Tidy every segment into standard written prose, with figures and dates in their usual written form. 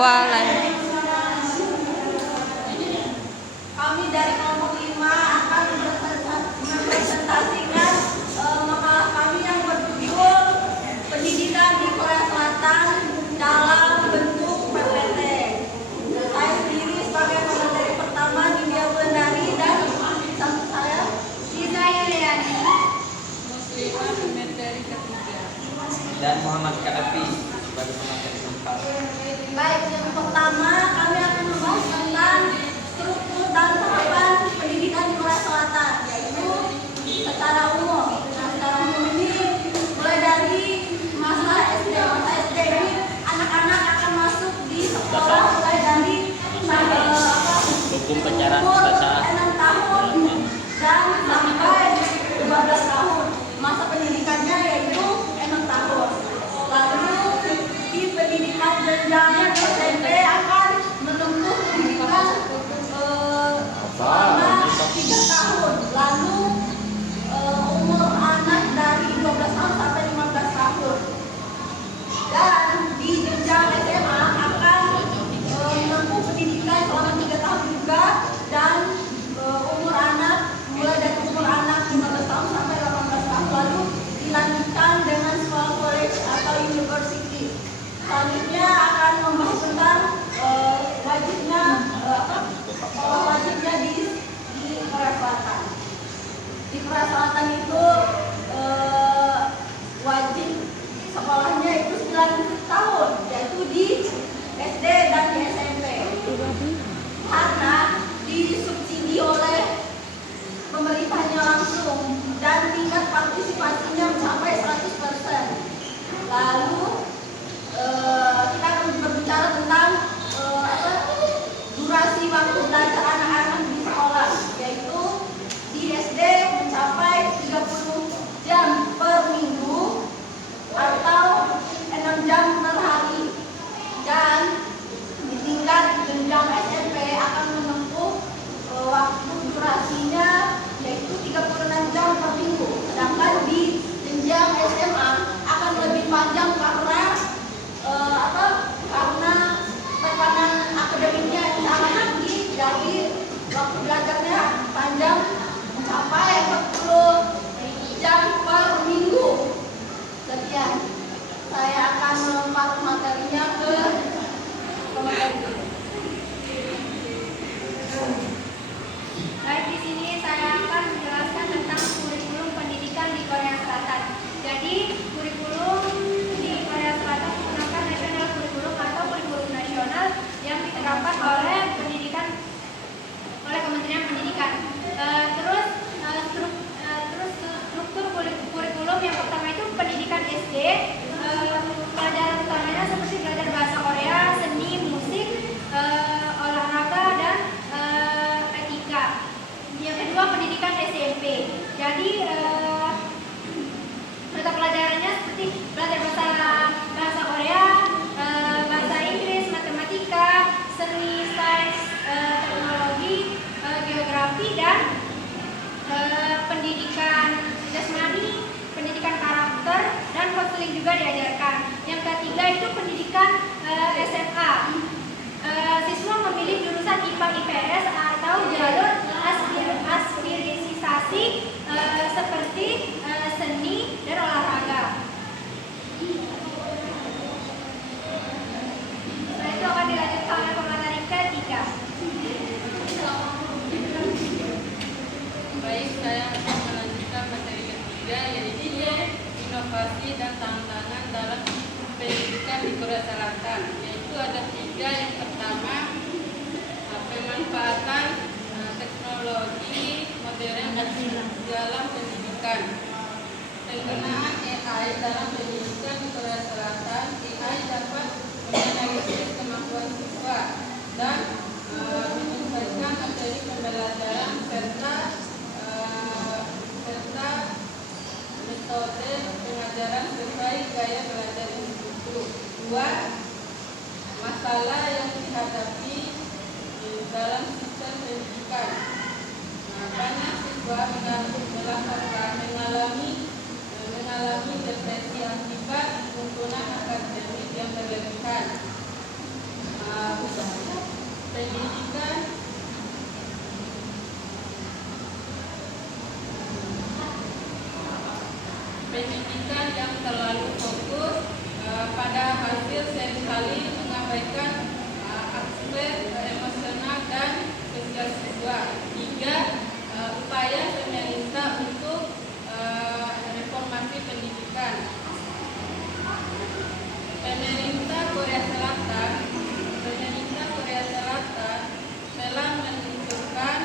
Waalaikumsalam. Kami dari kelompok 5 akan mempresentasikan makalah kami yang berjudul Pendidikan di Korea Selatan dalam bentuk PPT. Saya sendiri sebagai pemateri pertama Dindia Wulandari dan samping saya Liza Yuliani, Muslimah pemateri ketiga, dan Muhammad Kadafi sebagai pemateri keempat. Baik, yang pertama kami akan membahas tentang struktur dan tahapan pendidikan di Korea Selatan, yaitu secara umum. Nah, secara umum ini mulai dari masa SD. Masa SD ini anak-anak akan masuk di sekolah mulai dari Hukum penyerahan umur bahasa 6 tahun dan sampai 12 tahun. Masa pendidikannya yaitu 6 tahun. Lalu di pendidikan jenjangnya di SMP akan menempuh pendidikan selama 3 tahun. Lalu umur anak dari 12 tahun sampai 15 tahun. Dan di jenjang SMA akan menempuh pendidikan selama 3 tahun juga, dan umur anak mulai dari umur anak 15 tahun sampai 18 tahun, lalu dilanjutkan dengan sekolah college atau university. Selanjutnya akan membahas tentang wajibnya sekolah wajibnya di Korea Selatan. Di Korea Selatan itu wajib sekolahnya itu 9 tahun, yaitu di SD dan di SMP. Karena disubsidi oleh pemerintahnya langsung dan tingkat partisipasinya mencapai 100%. Lalu kita akan berbicara tentang durasi waktu belajar anak-anak di sekolah, yaitu di SD mencapai 30 jam per minggu atau 6 jam per hari, dan di tingkat jenjang SMP akan menempuh waktu durasinya yaitu 36 jam per minggu. Sedangkan di jenjang SMA akan lebih panjang karena karena tekanan akademiknya sangat tinggi, jadi waktu belajarnya panjang mencapai 40 jam per minggu. Sekian, saya akan melompat materinya ke pemateri. Baik, di sini saya akan menjelaskan tentang kurikulum pendidikan di Korea Selatan. Jadi, kurikulum di Korea Selatan menggunakan national kurikulum atau kurikulum nasional yang diterapkan oleh Kementerian Pendidikan. Terus struktur kurikulum yang pertama itu pendidikan SD. Pelajaran utamanya seperti belajar bahasa Korea, seni, musik, olahraga, dan etika. Yang kedua pendidikan SMP. Jadi mata pelajarannya seperti belajar bahasa Korea, bahasa Inggris, matematika, seni, sains, teknologi, geografi, dan pendidikan jasmani, pendidikan karakter, dan konseling juga diajarkan. Yang ketiga itu pendidikan SMA. Siswa memilih jurusan IPA IPS atau jalur aspirasi seperti seni dan olahraga. Setelah itu akan dilanjutkan oleh pemateri ketiga. baik, saya akan melanjutkan materi ketiga, yaitu inovasi dan tantangan dalam pendidikan di Korea Selatan. Yaitu ada 3. Yang pertama, pemanfaatan teknologi modern dalam pendidikan. Penggunaan AI dalam pendidikan di Korea Selatan. AI dapat menganalisis kemampuan siswa dan menyesuaikan materi pembelajaran serta metode pengajaran sesuai gaya belajar individu. 2. Masalah yang dihadapi dalam sistem pendidikan. Banyak siswa mengalami depresi akibat tuntunan akademik yang berlebihan. kembali mengabaikan aspek emosional dan sosial siswa. 3. Upaya pemerintah untuk reformasi pendidikan. Pemerintah Korea Selatan telah meluncurkan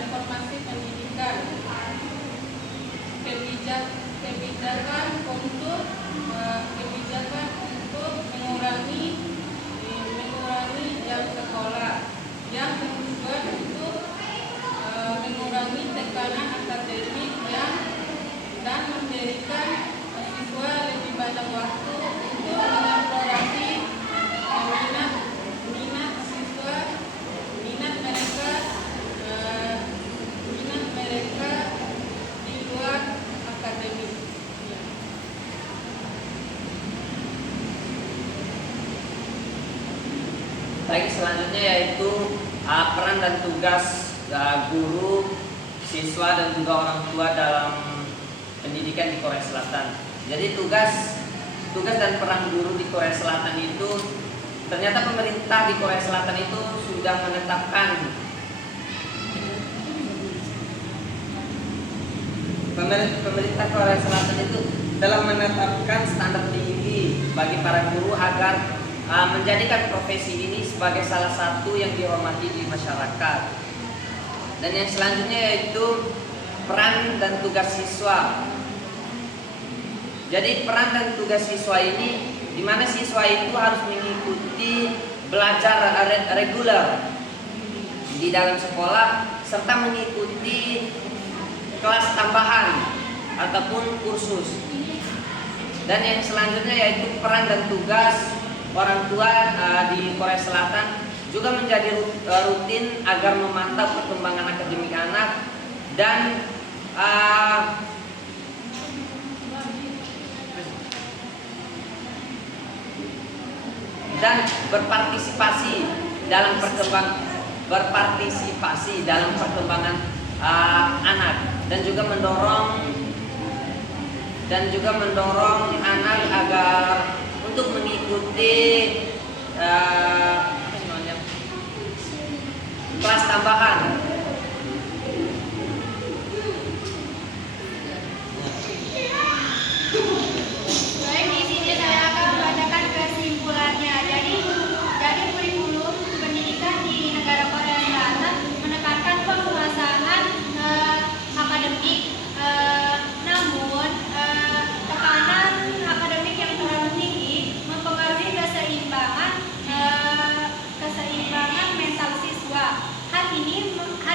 reformasi pendidikan, kebijakan untuk mengurangi jam sekolah yang bertujuan untuk mengurangi tekanan akademik dan memberikan siswa lebih banyak waktu untuk mengeksplorasi minat mereka di luar akademik. Ya. Baik, selanjutnya yaitu peran dan tugas guru, siswa dan juga orang tua dalam pendidikan di Korea Selatan. Jadi tugas dan peran guru di Korea Selatan itu ternyata pemerintah di Korea Selatan itu sudah menetapkan pemerintah Korea Selatan itu telah menetapkan standar tinggi bagi para guru agar menjadikan profesi ini sebagai salah satu yang dihormati di masyarakat. Dan yang selanjutnya yaitu peran dan tugas siswa. Jadi peran dan tugas siswa ini di mana siswa itu harus mengikuti belajar reguler di dalam sekolah serta mengikuti kelas tambahan ataupun kursus. Dan yang selanjutnya yaitu peran dan tugas orang tua di Korea Selatan juga menjadi rutin agar memantau perkembangan akademik anak dan berpartisipasi dalam perkembangan anak dan juga mendorong anak agar untuk mengikuti kelas tambahan. Baik, di sini saya akan membacakan kesimpulannya. Jadi kurikulum pendidikan di negara Korea Selatan menekankan penguasaan akademik, namun tekanan akademik yang terlalu tinggi mempengaruhi keseimbangan mental siswa. Hal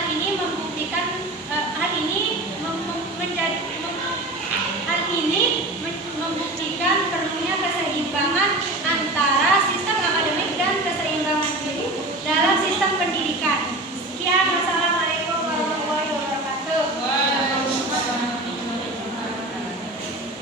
ini membuktikan